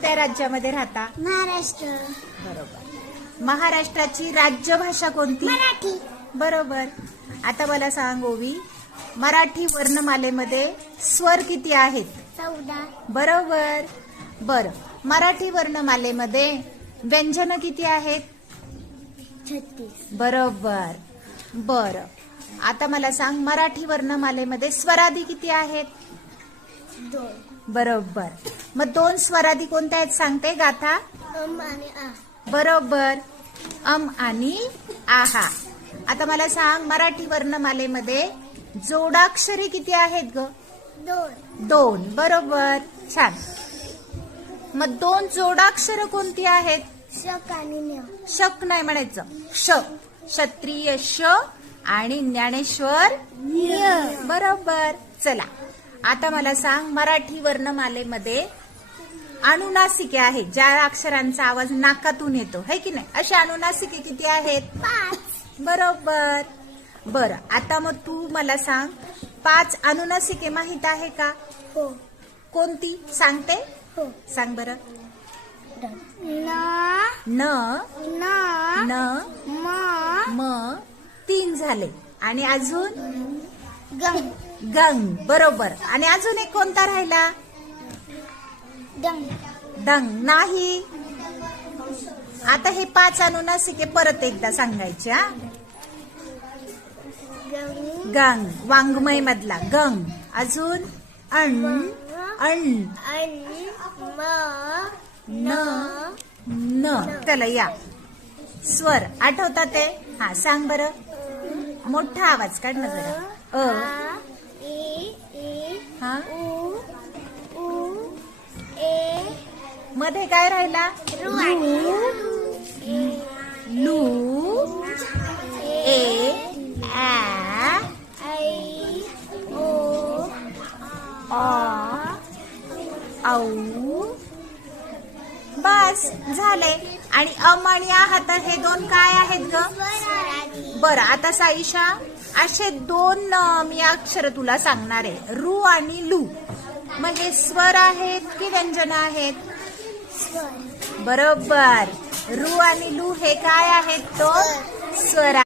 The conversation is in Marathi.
कोणत्या राज्यामध्ये राहता? महाराष्ट्र. बरोबर. महाराष्ट्राची राज्यभाषा कोणती? मराठी. बरोबर. आता मला सांग ओवी, मराठी वर्णमालेमध्ये स्वर किती आहेत? 14. बरोबर. बरं, मराठी वर्णमालेमध्ये व्यंजन किती आहेत? 36. बरोबर. बरं, आता मला सांग मराठी वर्णमालेमध्ये स्वरादी किती आहेत? 2. बरोबर. मग 2 स्वरादी कोणत्या आहेत सांगते गाथा? आणि आ. बरोबर. आणि आहा. आता मला सांग मराठी वर्णमालेमध्ये जोडाक्षरे किती आहेत ग? 2. 2. बरोबर. छान. मग 2 जोडाक्षर कोणती आहेत? शक आणि न्य. शक नाही म्हणायचं, श. क्षत्रिय श आणि ज्ञानेश्वर न्य. बरोबर. चला, आता मला सांग मराठी वर्णमालेमध्ये अनुनासिके आहेत, ज्या अक्षरांचा आवाज नाकातून येतो, है की नाही? असे अनुनासिके किती आहेत? 5. बरोबर. बरं, आता मग तू मला सांग 5 अनुनासिके माहित आहे का? हो. कोणती सांगते? हो. सांग बरं. न. न, न. न, म. म 3 झाले. आणि अजून गंग. गंग. बरोबर. आणि अजून एक कोणता राहिला? डंग. डंग नाही. आता हे 5 अनुनासिके परत एकदा सांगायचे. हा. गंग. गंग, वाङ्मय मधला गंग. अजून अण, अण, अन. म. न, न. चला या स्वर आठवतात ते? हा, सांग बरं. मोठा आवाज काढ ना जरा. आ. ई. ई. हा. उ. उ. ए. मध्ये काय राहिला? रु आणि लू, ए, आ, ऐ. ओ. आ, औ. बस झाले. आणि आणि आहात हे 2 काय आहेत ग? बरं, आता साईशा असे 2 मी अक्षर तुला सांगणार आहे, रु आणि लू. मग हे स्वर आहेत की व्यंजन आहेत? स्वर. बरोबर. रु आणि लू हे काय आहेत? तो स्वर.